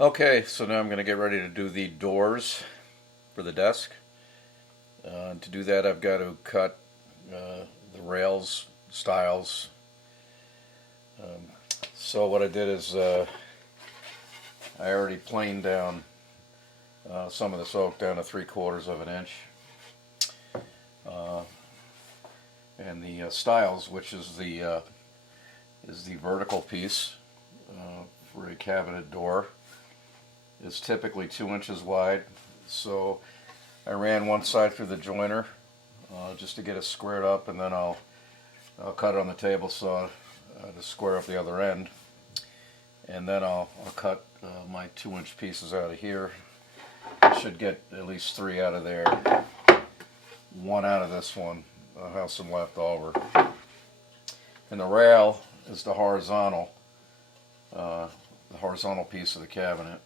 Okay, so now I'm going to get ready to do the doors for the desk. To do that, I've got to cut the rails, stiles. Um, so what I did is I already planed down some of this oak down to 3/4 of an inch. Uh, and the stiles, which is the vertical piece for a cabinet door, is typically 2 inches wide. So I ran one side through the joiner just to get it squared up, and then I'll cut it on the table saw to square up the other end, and then I'll cut my 2-inch pieces out of here. I should get at least 3 out of there, 1 out of this one. I'll have some left over. And the rail is the horizontal piece of the cabinet,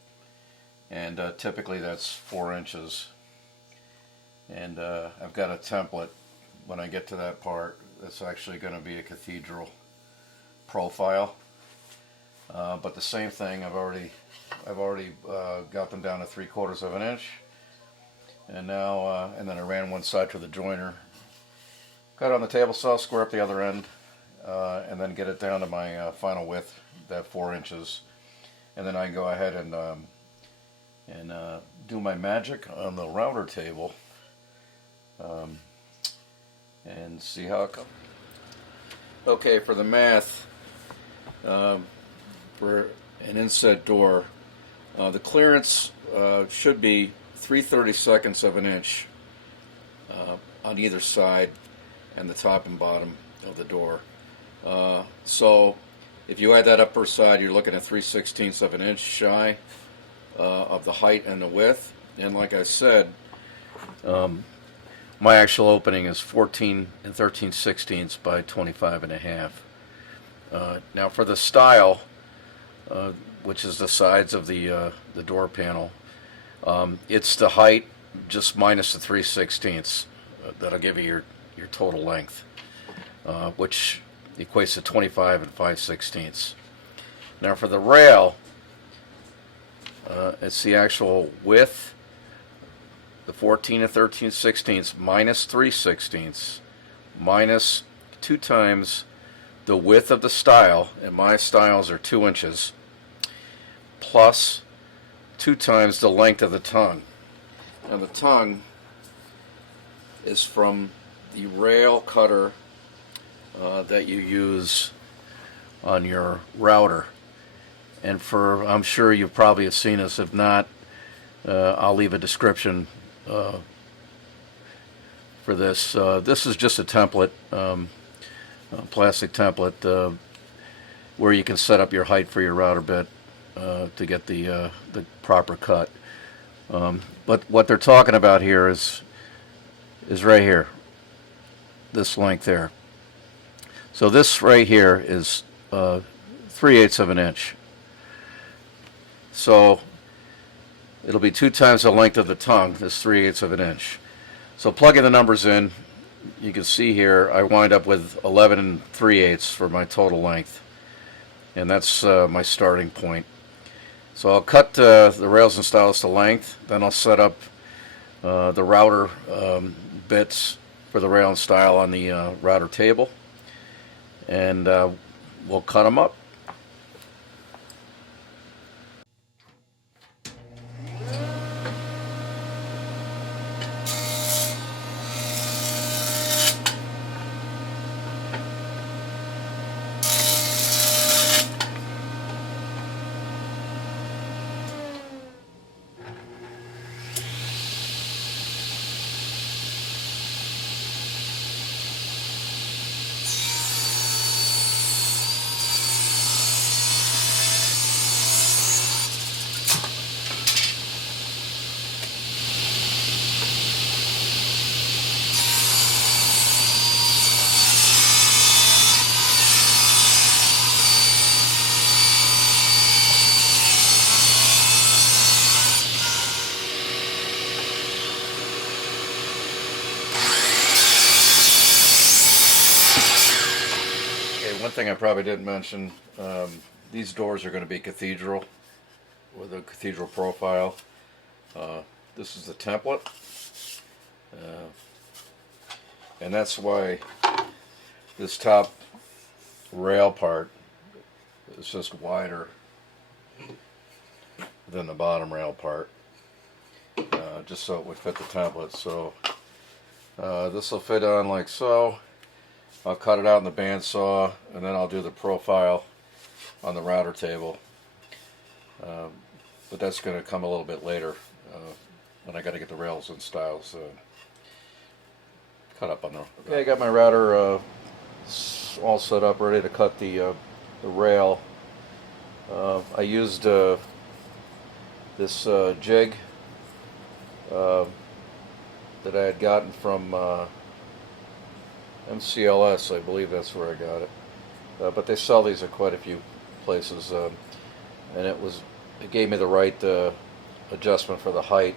and typically that's 4 inches. And I've got a template when I get to that part that's actually going to be a cathedral profile. But the same thing, I've already got them down to 3/4 of an inch, and now and then I ran one side to the joiner, cut it on the table saw, square up the other end, and then get it down to my final width, that 4 inches, and then I can go ahead and do my magic on the router table and see how it comes. Okay, for the math, for an inset door, the clearance should be 3/32 of an inch on either side and the top and bottom of the door. So if you add that up per side, you're looking at 3/16 of an inch shy of the height and the width. And like I said, my actual opening is 14 13/16 by 25.5. Now for the stile, which is the sides of the door panel, it's the height just minus the 3/16. That'll give you your total length, which equates to 25 5/16. Now for the rail, it's the actual width, the 14 13/16 minus 3/16 minus 2 times the width of the stile, and my stiles are 2 inches, plus 2 times the length of the tongue. Now the tongue is from the rail cutter that you use on your router. And I'm sure you probably have seen this. If not, I'll leave a description for this. This is just a template, a plastic template, where you can set up your height for your router bit to get the proper cut. But what they're talking about here is right here, this length there. So this right here is 3/8 of an inch. So it'll be 2 times the length of the tongue, this 3/8 of an inch. So plugging the numbers in, you can see here I wind up with 11 3/8 for my total length, and that's my starting point. So I'll cut the rails and stiles to length, then I'll set up the router bits for the rail and stile on the router table, and we'll cut them up. One thing I probably didn't mention, these doors are going to be cathedral. with a cathedral profile. This is the template, and that's why this top rail part is just wider than the bottom rail part, just so it would fit the template. So this will fit on like so. I'll cut it out in the bandsaw, and then I'll do the profile on the router table. But that's going to come a little bit later when I got to get the rails and stiles cut up on there. Okay, I got my router all set up, ready to cut the rail. I used this jig that I had gotten from MCLS, I believe that's where I got it. But they sell these at quite a few places, and it gave me the right adjustment for the height,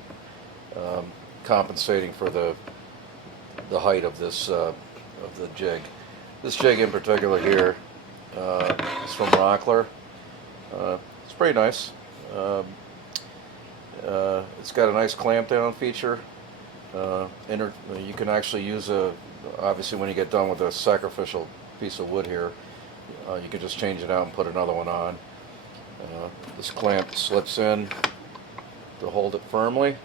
compensating for the height of this of the jig. This jig in particular here is from Rockler. It's pretty nice. It's got a nice clamp down feature. You can actually use obviously when you get done with a sacrificial piece of wood here, you can just change it out and put another one on. This clamp slips in to hold it firmly.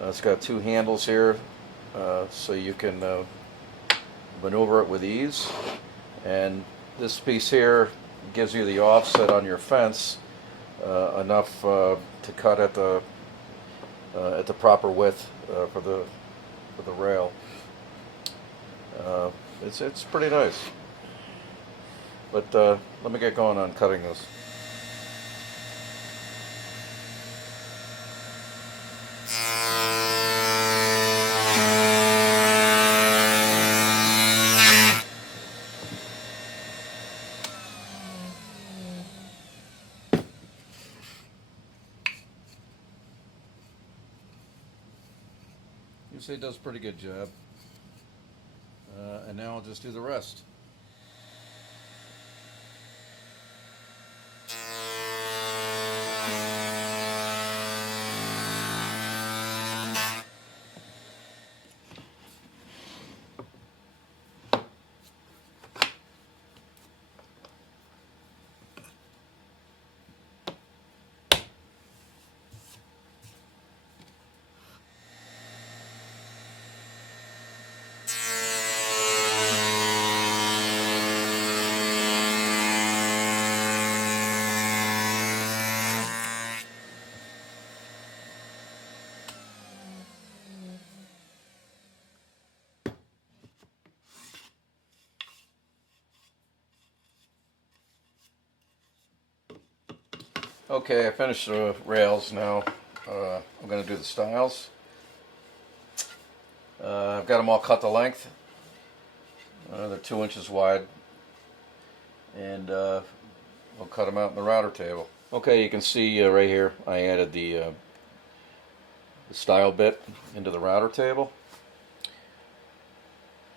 It's got two handles here, so you can maneuver it with ease. And this piece here gives you the offset on your fence enough to cut at the proper width for the rail. It's pretty nice. But let me get going on cutting this. You say it does a pretty good job. And now I'll just do the rest. Okay, I finished the rails now. I'm going to do the stiles. I've got them all cut to length. They're 2 inches wide. And we'll cut them out in the router table. Okay, you can see right here I added the stile bit into the router table.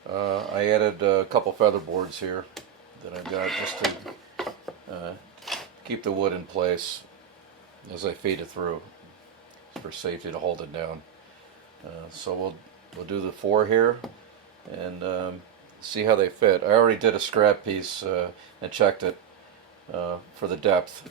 I added a couple feather boards here that I've got just to keep the wood in place as I feed it through. It's for safety to hold it down. So we'll do the 4 here and see how they fit. I already did a scrap piece and checked it for the depth.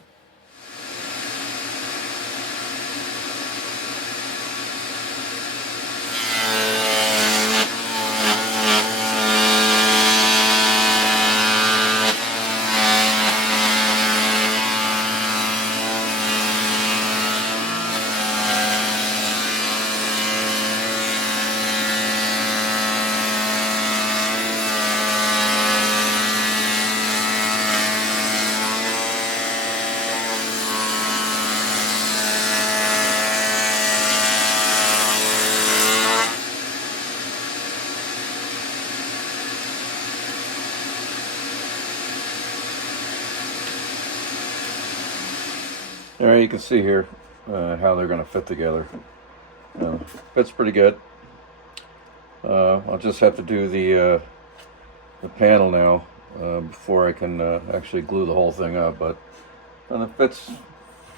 There you can see here how they're going to fit together. Fits pretty good. I'll just have to do the panel now before I can actually glue the whole thing up, but it fits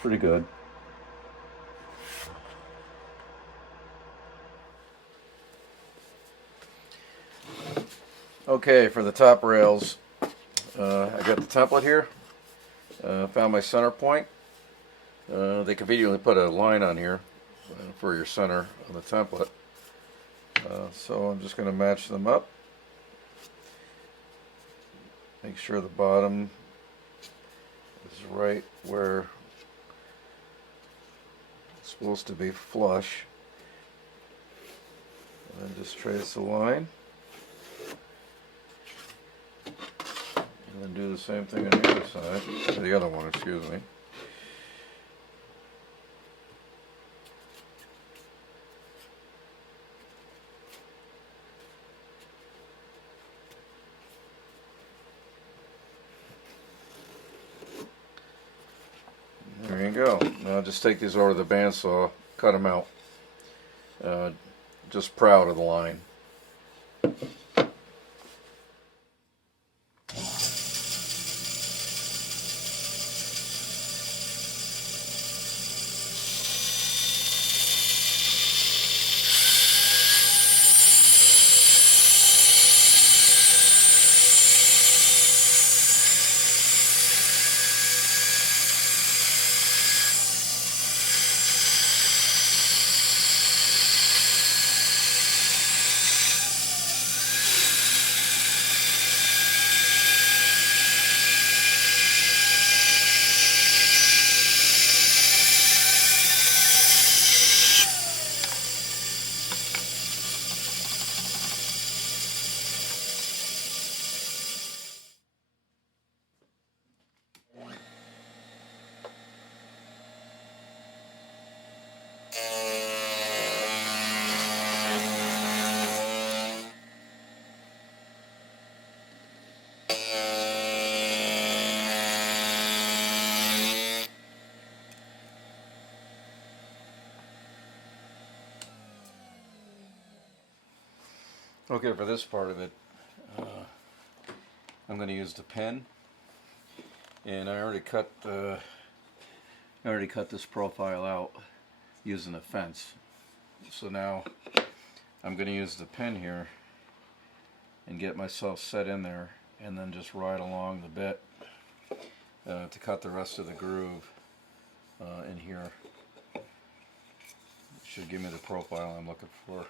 pretty good. Okay, for the top rails, I got the template here. Found my center point. They conveniently put a line on here for your center on the template. So I'm just going to match them up. Make sure the bottom is right where it's supposed to be flush. And then just trace the line. And then do the same thing on the other side, or the other one, excuse me. There you go. Now just take these over to the bandsaw, cut them out. Just proud of the line. Okay, for this part of it, I'm going to use the pen, and I already cut this profile out using a fence. So now I'm going to use the pen here and get myself set in there, and then just ride along the bit to cut the rest of the groove in here. It should give me the profile I'm looking for.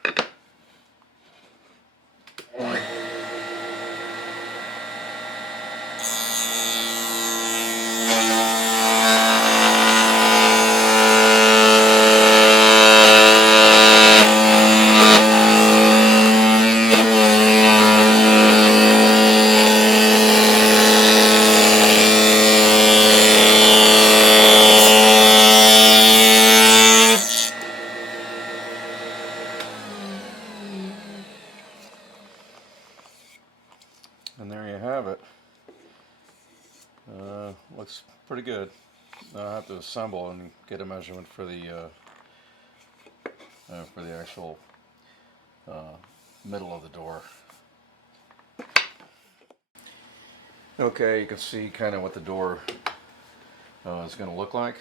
And there you have it. Looks pretty good. Now I have to assemble and get a measurement for the actual middle of the door. Okay, you can see kind of what the door is going to look like.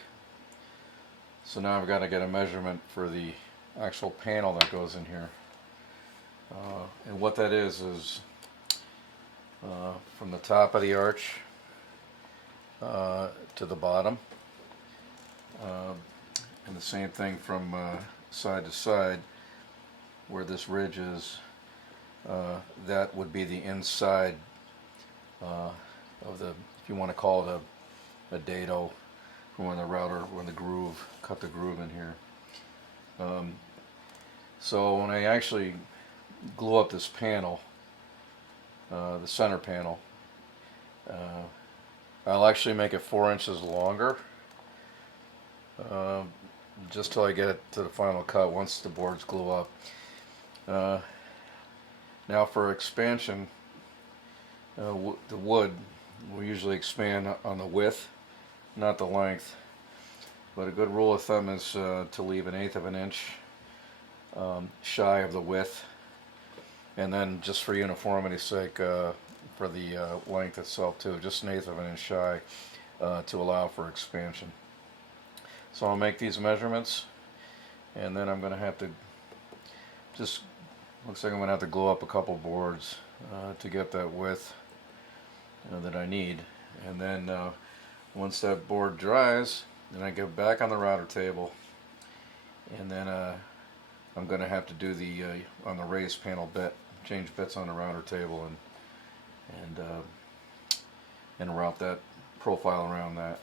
So now I've got to get a measurement for the actual panel that goes in here. And what that is from the top of the arch to the bottom, and the same thing from side to side where this ridge is. That would be the inside of the, if you want to call it a dado, when the router, when the groove, cut the groove in here. So when I actually glue up this panel, the center panel, I'll actually make it 4 inches longer, just till I get it to the final cut once the boards glue up. Now for expansion, the wood we usually expand on the width, not the length. But a good rule of thumb is to leave 1/8 of an inch shy of the width, and then just for uniformity's sake, for the length itself too, just 1/8 of an inch shy to allow for expansion. So I'll make these measurements, and then I'm going to have to just looks like I'm gonna have to glue up a couple boards to get that width that I need, and then once that board dries, then I go back on the router table, and then I'm gonna have to do the on the raised panel bit, change bits on the router table, and route that profile around that.